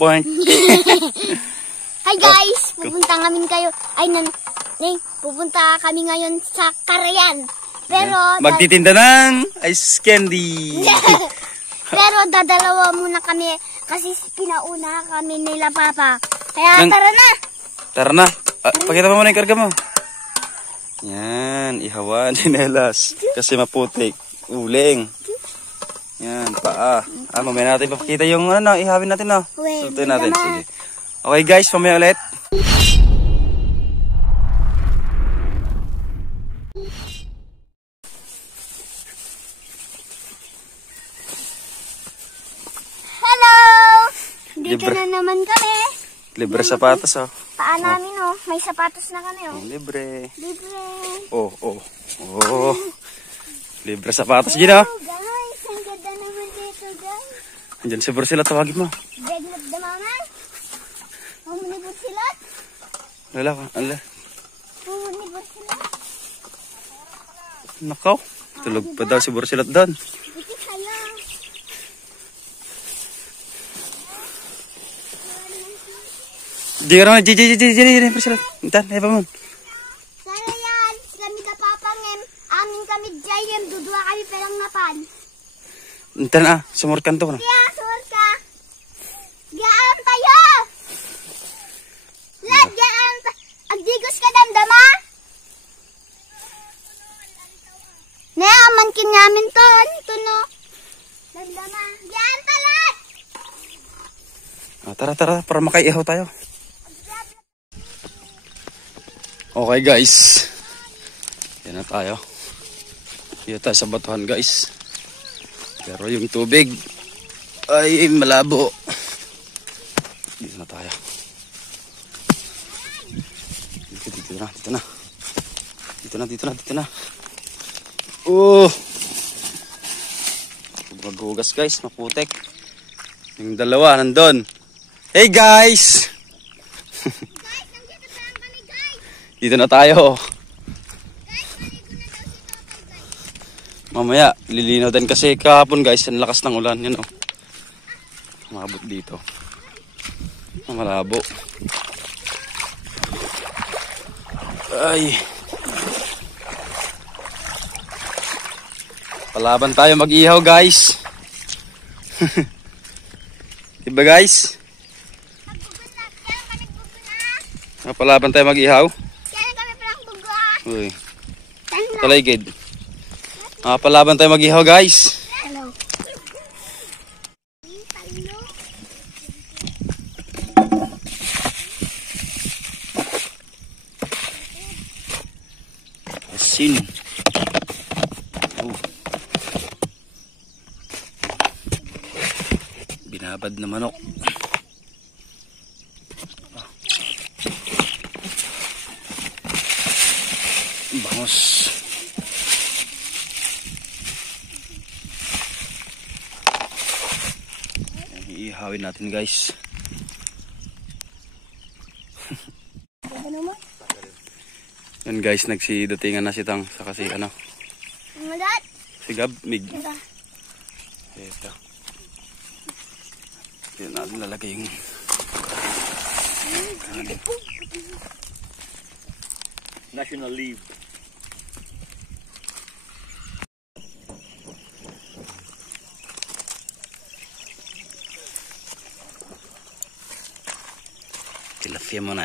Point. Hi guys, pupunta kami ngayon sa Carayan. Pero magtitinda ng ice candy. Pero dadalawa muna kami kasi pinauna kami nila Papa. Kaya tara na. Tara na. Pakita mo muna yung karga mo. Yan, ihawan, sinelas. Kasi maputik. Uling. Yan, paa. Mamaya natin papakita yung ihawin natin na. Tutuin natin. Sige. Okay guys, mamaya ulit. Hello! Dito na naman kami. Libre sapatos oh. Paa namin oh. May sapatos na kami oh. Libre. Libre. Oh. Libre sapatos Gina. Oh guys, ang ganda naman dito guys. Andiyan si Borsilot, tawagin mo. Beg na the mama. Mamuni Borsilot. Wala ka, ala. Mamuni Borsilot. Nakaw. Tulog pa daw si Borsilot doon. Ito kayo. Di ka naman, Gini, Borsilot. Intan, ay pa mo. Sana yan, kami ka papangem. Amin kami jayem, dudua kami pelang napan. Intan sumurkan to. Kaya, suwar ka. Gaan tayo. Lad, gaan tayo. Agdigos ka damdama. Ne, amankin namin to. Ito no. Damdama. Gaan talat. Tara, para makaihaw tayo. Okay guys. Yan na tayo. Dito tayo sa batuhan guys. Pero yung tubig ay malabo. Dito na tayo. Dito na. Maghugas guys, maputek. Yung dalawa nandun. Hey guys! Dito na tayo. Mamaya, lilinaw din kasi kahapon guys, ang lakas ng ulan. Yan Mabot dito. Malabo. Ay. Palaban tayo mag-ihaw guys. Diba guys? Palaban tayo mag-ihaw. Uy. Taligid. Palaban tayo mag-ihaw guys. Hello. Asin. Binabad na manok. Bangos. Ihawin natin guys. Yan guys, nagsidatingan na si Tang sa kasi si Gab, Mig. Ito. Yan natin lalagay yung national leave. Tilapia mo na.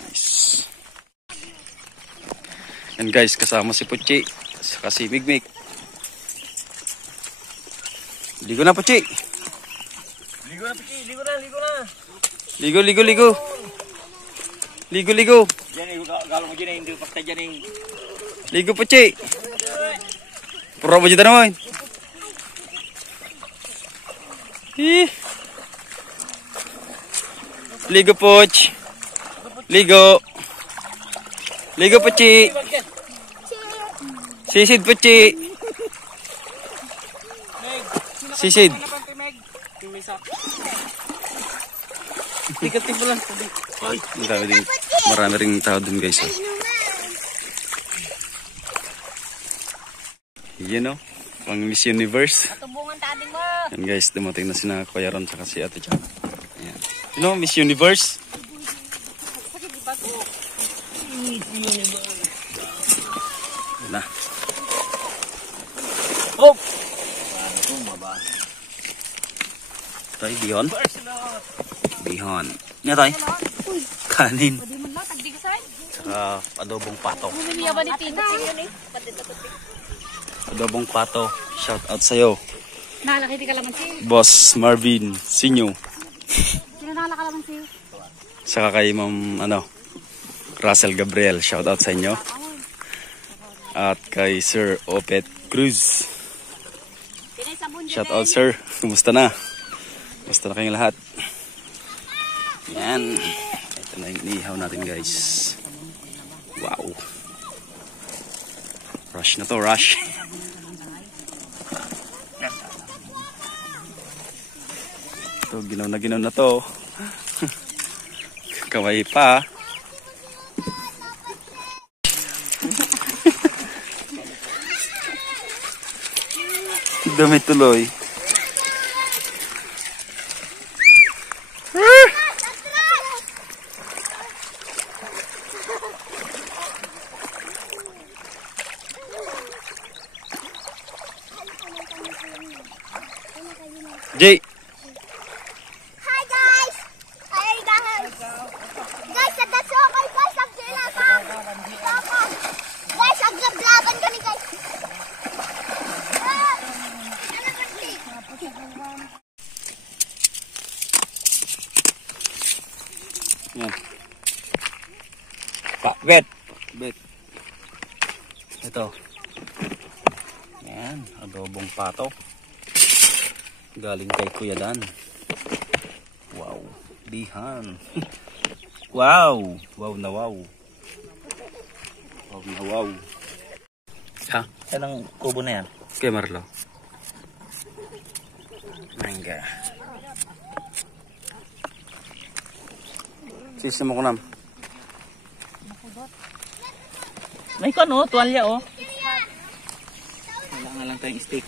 Nice. And guys, kasama si Puchi saka si Migmig. Ligo na Puchi. Ligo na Puchi, ligo na. Ligo. Diyan galo mo diyan hindi pakta diyan. Ligo Puchi. Pura mo dito naman. Ligo Puch. Ligo Puchi. Sisid Puchi. Sisid. Tikat lang. Ay, marami ring tao dun guys. Yan o. Pang Miss Universe. Tubungan tating mo. Yan guys, dumating na si na Kuya Ron tsaka si Ate Chan. Ayan. You know, Miss Universe? Yan na. Oh! Tay, bihon? Bihon. Nga tay? Kanin. Tsaka adobong pato. Adobong pato. Shout out sa'yo. Nalakiti ka lang siya. Boss Marvin Sinyo. Sino nalaka lang siya? Saka kay Ma'am Russell Gabriel. Shout out sa inyo. At kay Sir Opet Cruz. Shout out sir. Kumusta na? Kumusta na kayong lahat? Yan. Ito na yung inihaw natin guys. Wow. Rush na to, rush. Ito, ginaw na to. Kaway pa. Dami tuloy. Jay. Hi guys! Hi guys! Guys, that's okay guys. Guys, aglablaban kami guys. Yan. Bet. Bet. Ito. Yan, adobong pato. Galing kay Kuya Dan. Wow, bihan. Wow, wow na wow. Wow na wow. Ha? Anong kubo na yan? Kay Marlo. Mangga. Sis mo ko nam. May ko no, tuwalya oh. Wala nga lang tayong stick.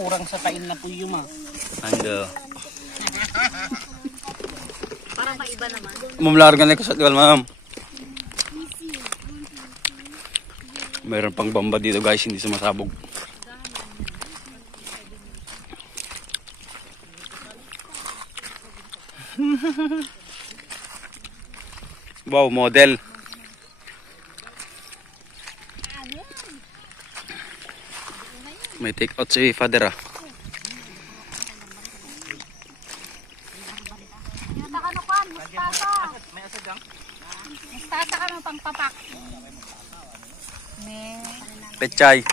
Kurang sa tain na po yung Ando. Parang maiba naman. Mumlargan na ko sa tiwal, ma'am. Mayroon pang bamba dito guys, hindi sumasabog. Wow, model. May take out si Father ah. Mustasa ka ng pangpapak. Pechay.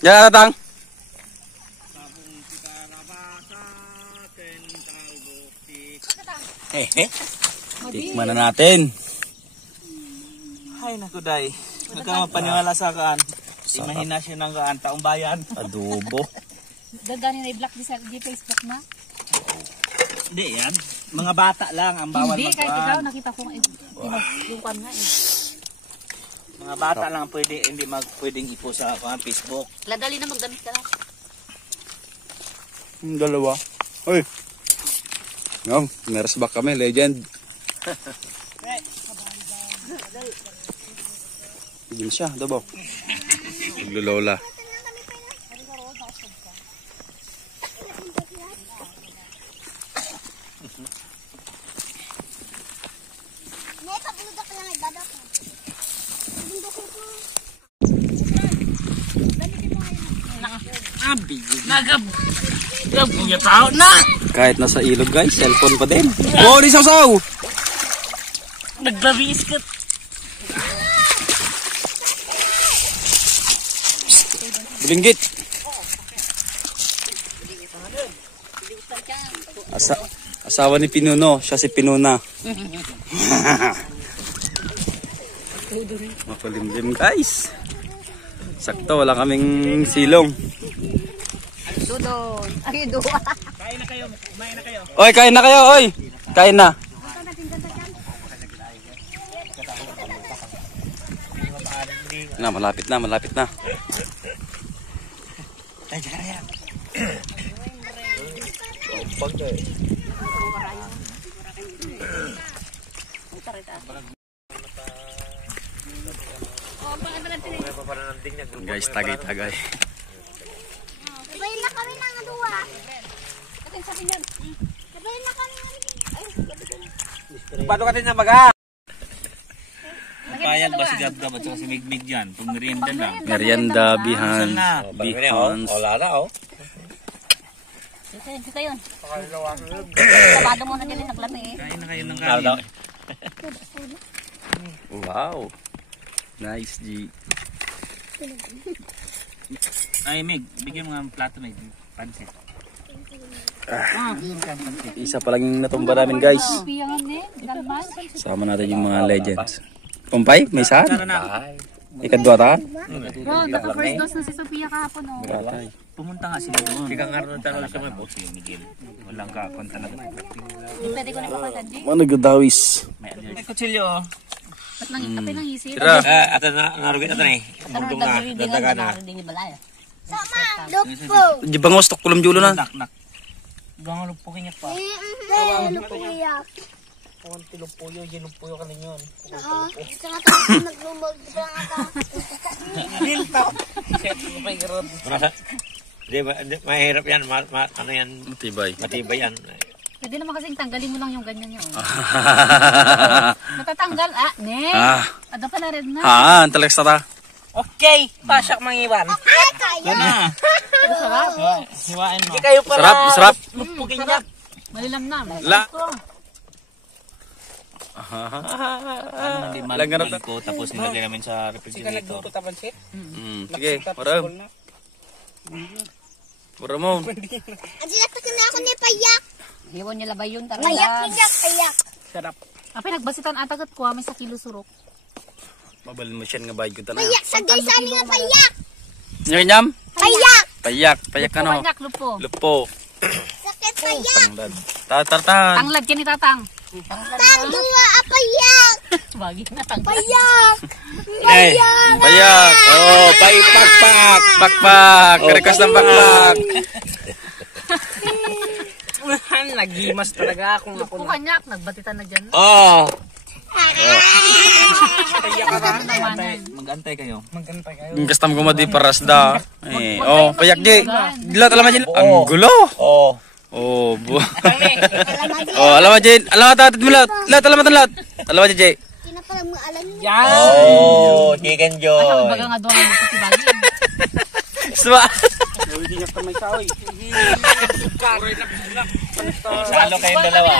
Ya, datang. Tikman na natin. Ay naku day. Nagkamapaniwala sa kaan. Imahina siya ng kaan, taong bayan. Adobo. Gagani na i-block di sa Facebook na? Hindi yan. Mga bata lang ang bawal Hindi, kahit ikaw magkuhan. nakita ko yung kwan nga eh. Mga bata lang pwede, hindi pwedeng ipo sa Facebook. Ladali na magdamit ka lang. Yung dalawa. Uy. Yung, meras back kami, legend. Hindi siya, dabaw. Naglolola. Nagab tao na! Kahit nasa ilog guys, cellphone pa din. Oh, di saw-saw! Naglabis ka. Bulinggit. Asawa ni Pinuno, siya si Pinuna. Makulimlim guys. Sakto, wala kaming silong. Dudon. Ay, doon. Kain na kayo. Kumain na kayo. Oy, kain na kayo, oy. Kain na. Na, malapit na, malapit na. Guys, tagay-tagay. Sabayin na kami ng dua. Sabayin na kami ng... Paano ka din na baga? Payag ba si Gab-Gab at saka si Mig-Mig dyan? Pag merienda na. Merienda, bihans. Wala na oh. Dito yun. Sabado mo na din naglami eh. Kain na kayo ng kanin. Wow. Nice, G. Ay, Mig, bigyan mo nga ang plato Mig. Pansit. Isa pa lang yung natumba namin, guys. Sama natin yung mga legends. Kumpay, may saan? Ikadwa ta? Naka-first dose na si Sophia kahapon, oh. Ratay. Pumunta nga sila doon. Hindi ka nga rin tanong sa mga boss yung Miguel. Walang ka, konta na. Pwede ko na ipapagad, G. Ano nagdawis? May kutsilyo. At nang isip. Tira. Ata na, narugit ata na eh. Bundong na, dadaga na. Sama, lupo. Di ba ngostok kulam julo na? Nak. Gangan lupo kinyak pa. Lupo iyak. Konti lupo yun, lupo yun ka na yun. Saka tayo naglumog pa nga ta. Di ba, mahirap yan, ano yan, Matibay. matibay yan. Pwede naman kasing tanggalin mo lang yung ganyan niya, oh. Natatanggal, ne? Ada pala red na. Talags ta. Okay, pasyak mangiwan. Okay, kaya. Na. Sarap. Hiwain mo. Hindi kayo para Sarap. lupo kinyak. Malilam na. La. Hindi malagyan ko, tapos nilagay namin sa refrigerator. Sige, maram. Maramon. Adi nagtakin na ako ni Payak. Hiwan niya labay yun, tara. Payak. Sarap. Apay, nagbasitan atagat ko, may sa kilo surok. Mabalin mo siya nga bayad ko talaga. Payak, sagay sa amin nga Payak. Nyam? Payak. Payak ka no? Panyak, lupo. Lupo. Sakit Payak. Tartan. Tanglad ka ni tatang. Tanggawa, Payak. Bagi na tanglad. Payak. Payak. Oh, pakpak. Pakpak. Request ng pakpak. Nagimas talaga akong Lupo kanyak, nagbatitan na dyan. Oh! Mag-antay kayo. Yung custom ko madi paras da. Oh, payak di. Dilat alam aja. Ang gulo. Oh. Oh, bu. Oh, alam aja. Alam aja mo lat. Lat alam aja lat. Alam aja, Jay. Kinapalang mo alam niyo. Yan! Oh, chicken joy. Ano, baga nga doon mo sa tibagi. Suwa. Salo kayong dalawa.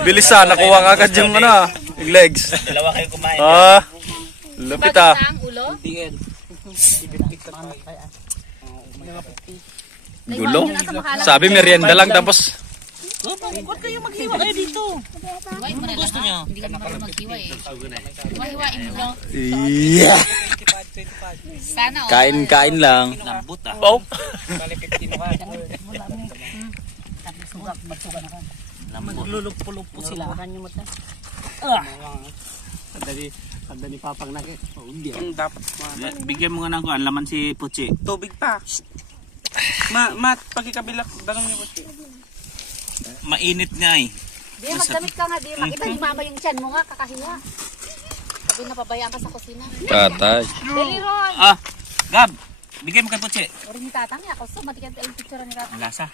Bilis nakuha ka agad yung ano, yung legs. Dalawa kayo kumain. Lupit Ang ulo. Gulo. Sabi merienda lang tapos. Huwag kayo maghiwa kayo dito. Hiwain mo na lang. Gusto nyo? Hindi ka naman maghiwa eh. Hiwain mo lang. Yeah. Sana oh. Kain lang. Lambot ah. Oh. Maglulupo-lupo sila. Kada ni Papang nakit. Dapat bigyan mo nga ng kuan, laman si Puchi. Tubig pa. Pagkikabilak, dalong niyo Puchi. Mainit nga eh. Di, magdamit ka nga. Di, makita ni mama yung tiyan mo nga, kakahiwa. Sabi na pabayaan ka sa kusina. Tatay. Dali Ron. Gab, bigyan mo kay Puchi. Uri ni tatang niya. Ako so, matikan yung picture ni tatang. Ang lasa.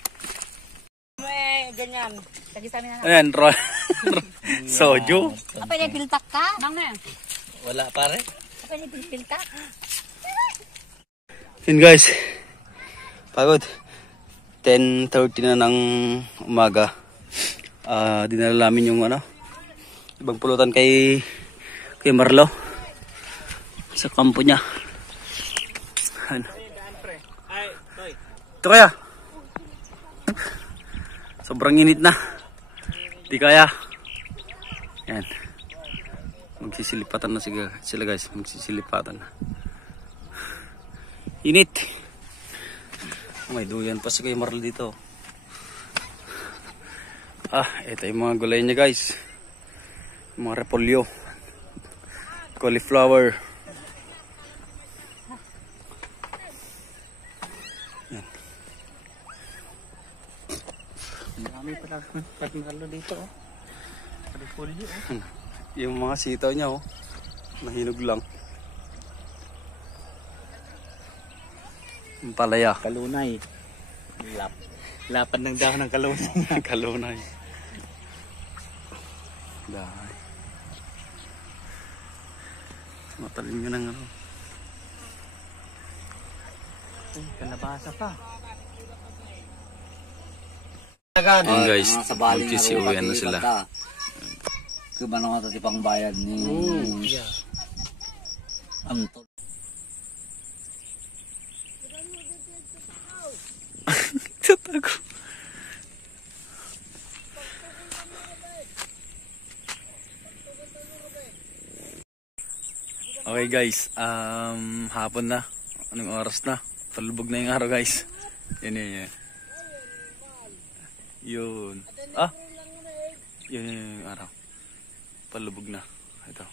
Ganyan. Lagi sa amin na. Ayan, soju. Apay na piltak ka? Nang na. Wala pare. Apay na piltak? Yun guys. Pagod. 10:30 na ng umaga. Dinala namin yung ibang pulutan kay Marlo. Sa kampo niya. Ano? Ito kaya. Sobrang init na. Di kaya. Yan. Magsisilipatan na sila guys. Magsisilipatan na. Init. May duyan pa si Kuya Marl dito. Ito yung mga gulay niya guys. Mga repolyo. Cauliflower. Marami pala pagmalo dito. Oh. Repolyo. Oh. Yung mga sitaw niya nahinog lang. Yung palaya. Kalunay. Lapad ng dahon ng kalunay. Kalunay. Dahil. Matalim yun ng ano. Kalabasa pa. Ayun guys, magsisiuwian na sila. Kumano nga ito pang bayad ni Anton. Tatago. Okay guys, hapon na. Anong oras na? Palubog na yung araw guys. Yun. Yun. Yun yung araw. Palubog na. Ito.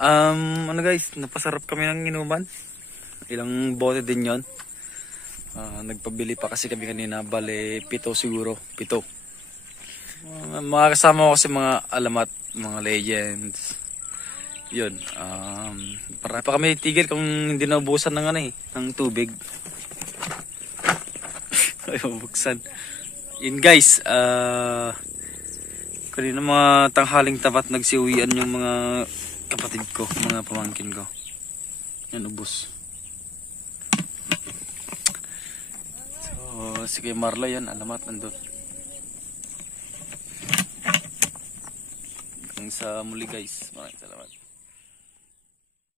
Ano guys, napasarap kami ng inuman. Ilang bote din yon. Nagpabili pa kasi kami kanina. Bale, 7 siguro. 7. Mga kasama ko kasi mga alamat, mga legends. Yun. Para pa kami tigil kung hindi naubusan ng ng tubig. Ay, mabuksan. Yun guys, kanina mga tanghaling tapat nagsiuwian yung mga kapatid ko, mga pamangkin ko. Yan, ubos. So, si Kuya Marla yan, alamat, nandun. Hanggang sa muli guys, maraming salamat.